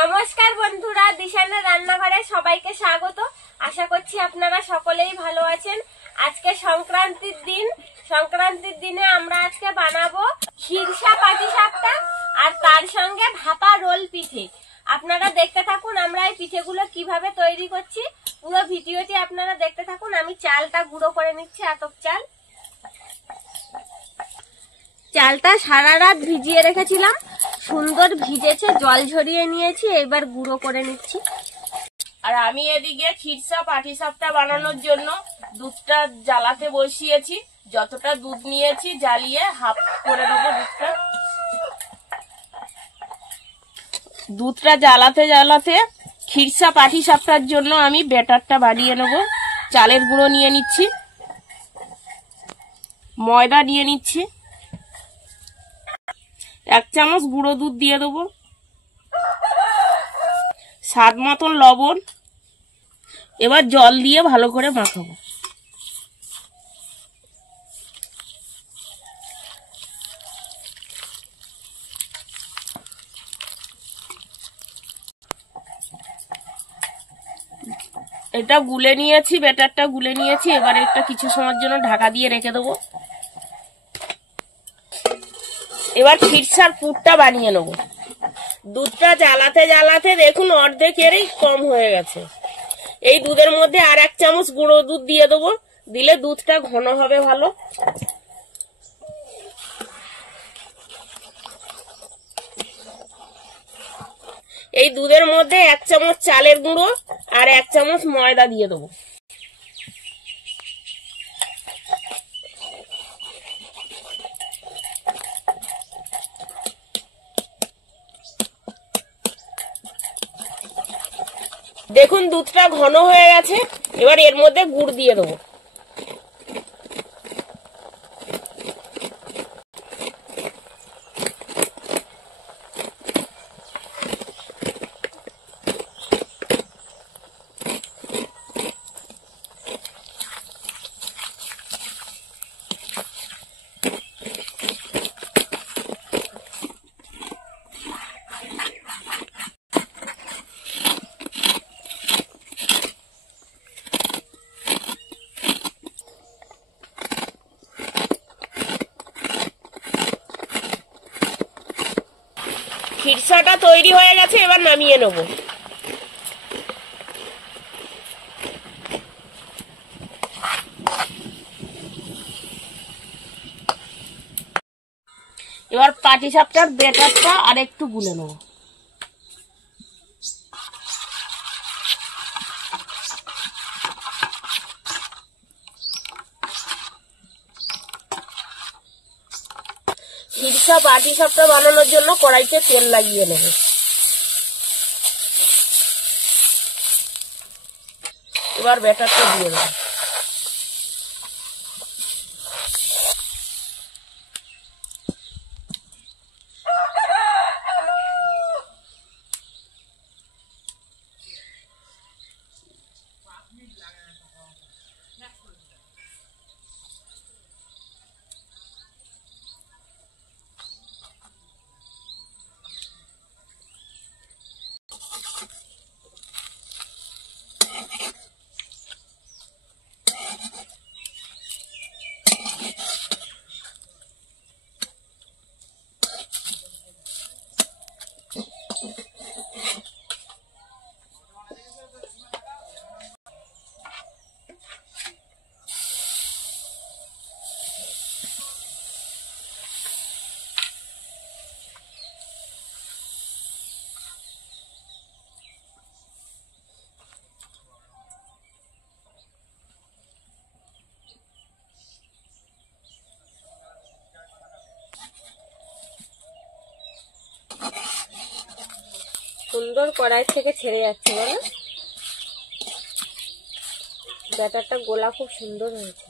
নমস্কার বন্ধুরা, দিশানের রান্নাঘরে সবাইকে স্বাগত। আশা করছি আপনারা সকলেই ভালো আছেন। আজকে সংক্রান্তির দিনে আমরা আজকে বানাবো খিরসা পাটিসাপটা আর তার সঙ্গে ভাপা রোল পিঠে। আপনারা দেখতে থাকুন আমরা এই পিঠেগুলো কিভাবে তৈরি করছি। পুরো ভিডিওটি আপনারা দেখতে থাকুন। আমি চালটা গুঁড়ো করে নিচ্ছি। আতপ চালটা সারা রাত ভিজিয়ে রেখেছিলাম, সুন্দর ভিজেছে, জল ঝরিয়ে নিয়েছি, এবার গুঁড়ো করে নিচ্ছি। আর আমি এদিকে খিরসা পাটিসাপটা বানানোর জন্য দুধটা জ্বালাতে বসিয়েছি। যতটা দুধ নিয়েছি জ্বালিয়ে হাফ করে দেবো দুধটা জ্বালাতে জ্বালাতে খিরসা পাটিসাপটার জন্য আমি ব্যাটারটা বানিয়ে নেব। চালের গুঁড়ো নিয়ে নিচ্ছি, ময়দা নিয়ে নিচ্ছি, 1 চামচ গুঁড়ো দুধ দিয়ে দেবো, স্বাদ মতন লবণ। এবার জল দিয়ে ভালো করে মাখাবো। এটা গুলে নিয়েছি, ব্যাটারটা গুলে নিয়েছি। এবার একটা কিছু সময়ের জন্য ঢাকা দিয়ে রেখে দেবো। এবার খিরসার পুরটা বানিয়ে নেব। দুধটা জ্বালাতে জ্বালাতে দেখুন অর্ধেকেরই কম হয়ে গেছে। এই দুধের মধ্যে আর 1 চামচ গুঁড়ো দুধ দিয়ে দেবো, দিলে দুধটা ঘন হবে ভালো। এই দুধের মধ্যে 1 চামচ চালের গুঁড়ো আর 1 চামচ ময়দা দিয়ে দেবো। দেখুন দুধটা ঘন হয়ে গেছে। এবার এর মধ্যে গুড় দিয়ে দেবো। খিরসাটা তৈরি হয়ে গেছে, এবার নামিয়ে নেব। এবার পাটিসাপটার ব্যাটারটা আর একটু গুলে নেব। খিরসা পাটিসাপটা বানানোর জন্য কড়াইতে তেল লাগিয়ে নেব। এবার ব্যাটারটা দিয়ে দেব। সুন্দর কড়াই থেকে ছেড়ে যাচ্ছে, বলো? ব্যাটারটা গোলা খুব সুন্দর হয়েছে।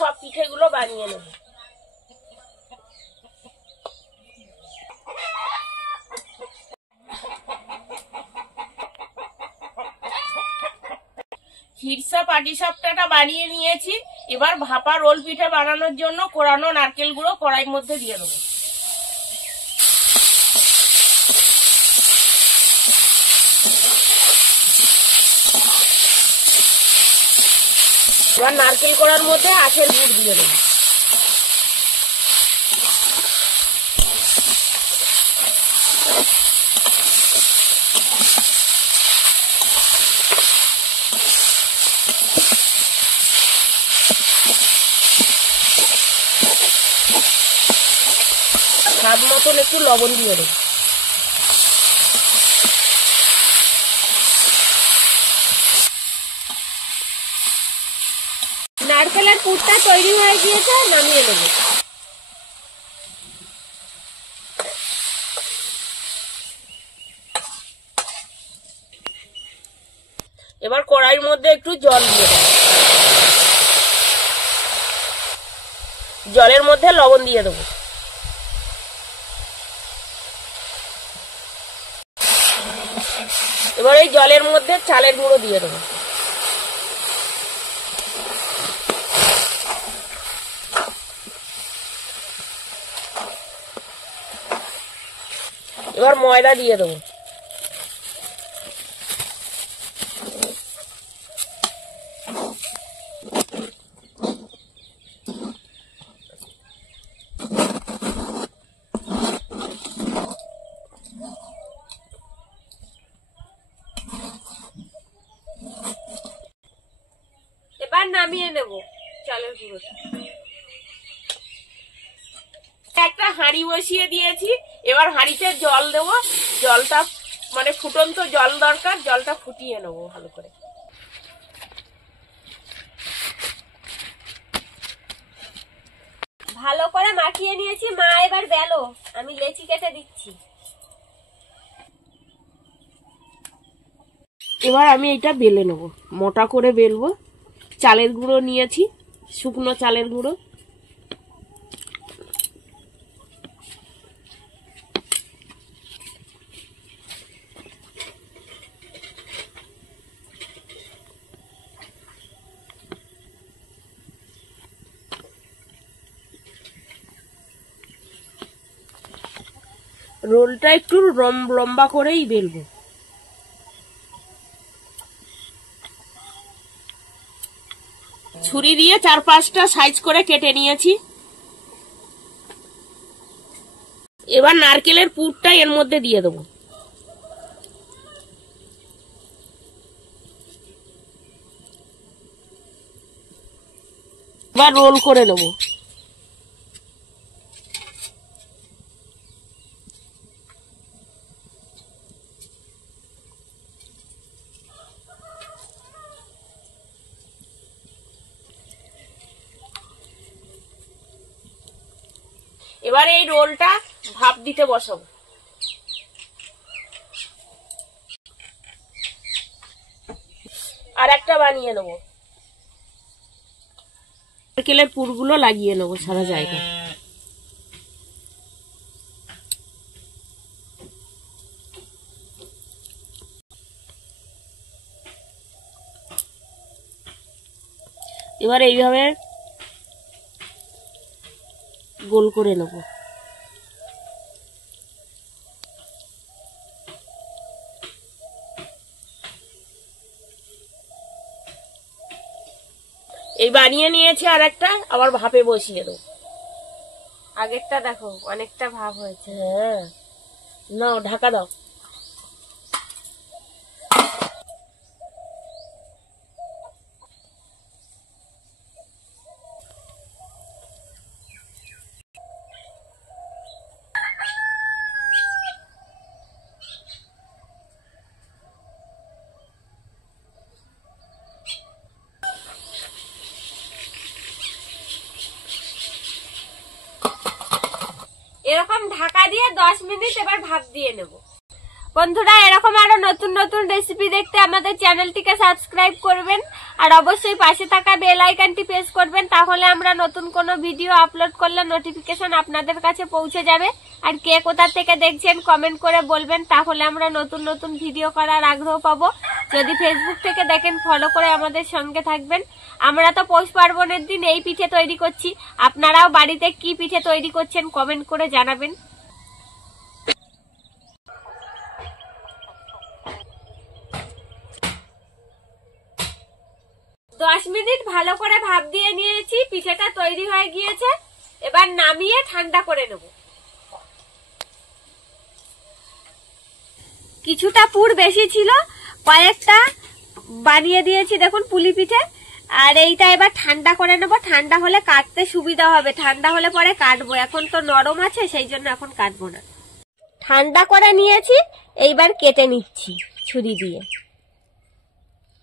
সব পিঠেগুলো বানিয়ে নেব। খিরসা পাটিসাপটাটা বানিয়ে নিয়েছি। এবার ভাপা রোল পিঠে বানানোর জন্য কোরানো নারকেল গুঁড়ো কড়াইয়ের মধ্যে দিয়ে দেবো। এবার নারকেল কোড়ার মধ্যে আখের গুড় দিয়ে দেবো। স্বাদ মতন একটু লবণ দিয়ে দেবো। নারকেলের পুরটা তৈরি হয়ে গিয়েছে, নামিয়ে নেব। এবার কড়াইয়ের মধ্যে একটু জল দিয়ে দেবো। জলের মধ্যে লবণ দিয়ে দেবো। এবার এই জলের মধ্যে চালের গুঁড়ো দিয়ে দেবো। এবার ময়দা দিয়ে দেবো। এবার নামিয়ে নেব চালের গুঁড়োটা। একটা হাঁড়ি বসিয়ে দিয়েছি। এবার হাঁড়িতে জল দেবো। জলটা মানে ফুটন্ত জল দরকার, জলটা ফুটিয়ে নেবো ভালো করে। ভালো করে মাখিয়ে নিয়েছি। মা এবার বেলো, আমি লেচি কেটে দিচ্ছি। এবার আমি এটা বেলে নেব, মোটা করে বেলবো। চালের গুঁড়ো নিয়েছি, শুকনো চালের গুঁড়ো। রোলটা একটু লম্বা করেই বেলবো। ছুরি দিয়ে 4-5টা সাইজ করে কেটে নিয়েছি। এবার নারকেলের পুরটা এর মধ্যে দিয়ে দেবো। এবার রোল করে নেবো। এবার এই রোলটা ভাপ দিতে বসাবো। আর একটা বানিয়ে নেবো। নারকেলের পুরগুলো লাগিয়ে নেবো সারা জায়গায়। এবার এইভাবে গোল করে নেব। এই বানিয়ে নিয়েছে, আর একটা আবার ভাপে বসিয়ে দেবো। আগেরটা দেখো অনেকটা ভাব হয়েছে। হ্যাঁ, নাও ঢাকা দাও। এরকম ঢাকা দিয়ে 10 মিনিট এবার ভাপ দিয়ে নেব। বন্ধুরা এরকম আরো নতুন নতুন রেসিপি দেখতে আমাদের চ্যানেলটিকে সাবস্ক্রাইব করবেন আর অবশ্যই পাশে থাকা বেল আইকনটি প্রেস করবেন, তাহলে আমরা নতুন কোনো ভিডিও আপলোড করলে নোটিফিকেশন আপনাদের কাছে পৌঁছে যাবে। আর কে কোথা থেকে দেখছেন কমেন্ট করে বলবেন, তাহলে আমরা নতুন নতুন ভিডিও করার আগ্রহ পাবো। যদি ফেসবুক থেকে দেখেন ফলো করে আমাদের সঙ্গে থাকবেন। আমরা তো পৌষ পার্বণের দিন এই পিঠে তৈরি করছি, আপনারাও বাড়িতে কি পিঠে তৈরি করছেন কমেন্ট করে জানাবেন। 10 মিনিট ভালো করে ভাপ দিয়ে নিয়েছি, পিঠেটা তৈরি হয়ে গিয়েছে। এবার নামিয়ে ঠান্ডা করে নেব। কিছুটা পুর বেশি ছিল, কয়েকটা বানিয়ে দিয়েছি দেখুন পুলি পিঠে। আর এইটা এবার ঠান্ডা করে নেব, ঠান্ডা হলে কাটতে সুবিধা হবে, ঠান্ডা হলে পরে কাটবো। এখন তো নরম আছে সেই জন্য এখন কাটবো না। ঠান্ডা করে নিয়েছি, এইবার কেটে নিচ্ছি ছুরি দিয়ে।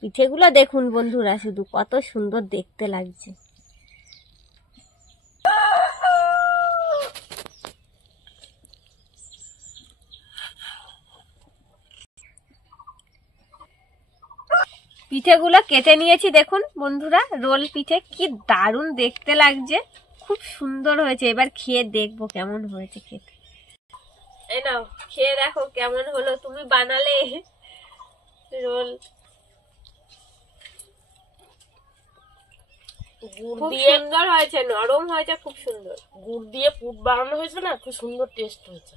পিঠেগুলো দেখুন বন্ধুরা, শুধু কত সুন্দর দেখতে লাগছে। পিঠেগুলো কেটে নিয়েছি দেখুন বন্ধুরা, রোল পিঠে কি দারুণ দেখতে লাগছে, খুব সুন্দর হয়েছে। এবার খেয়ে দেখবো কেমন হয়েছে খেতে। এই নাও খেয়ে দেখো কেমন হলো, তুমি বানালে রোল। গুড় খুব দিয়ে সুন্দর হয়েছে, নরম হয়েছে, খুব সুন্দর। গুড় দিয়ে পুর বানানো হয়েছে না, খুব সুন্দর টেস্ট হয়েছে।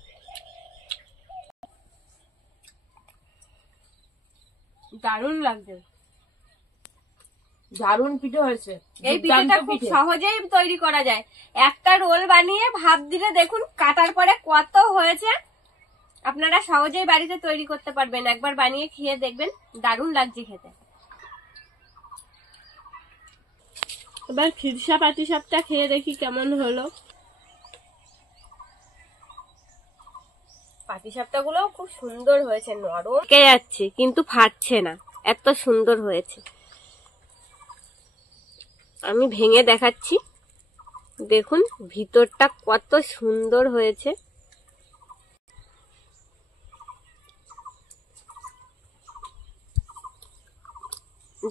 দারুণ লাগছে, দারুণ পিঠে হয়েছে। এই পিঠেটা খুব সহজেই তৈরি করা যায়। একটা রোল বানিয়ে ভাপ দিলে দেখুন কাটার পরে কত হয়েছে। আপনারা সহজেই বাড়িতে তৈরি করতে পারবেন, একবার বানিয়ে খেয়ে দেখবেন, দারুণ লাগছে খেতে। এবার খিরসা পাটিসাপটা খেয়ে দেখি কেমন হলো। পাটিসাপটা গুলো খুব সুন্দর হয়েছে, নরম কে যাচ্ছে কিন্তু ফাটছে না, এত সুন্দর হয়েছে। আমি ভেঙে দেখাচ্ছি, দেখুন ভিতরটা কত সুন্দর হয়েছে।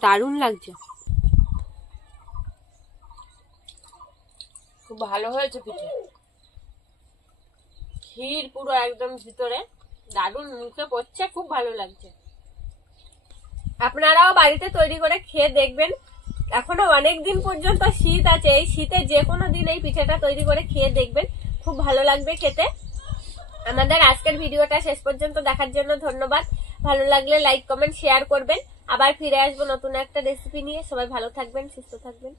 দারুণ লাগছে, খুব ভালো হয়েছে পিঠে। ক্ষীর পুরো একদম ভিতরে, দারুণ মুখে পড়ছে, খুব ভালো লাগছে। আপনারাও বাড়িতে তৈরি করে খেয়ে দেখবেন। এখনো অনেক দিন পর্যন্ত শীত আছে, এই শীতে যে কোনো দিন এই পিঠাটা তৈরি করে খেয়ে দেখবেন, খুব ভালো লাগবে খেতে। আমাদের আজকের ভিডিওটা শেষ পর্যন্ত দেখার জন্য ধন্যবাদ। ভালো লাগলে লাইক কমেন্ট শেয়ার করবেন। আবার ফিরে আসবো নতুন একটা রেসিপি নিয়ে। সবাই ভালো থাকবেন, সুস্থ থাকবেন।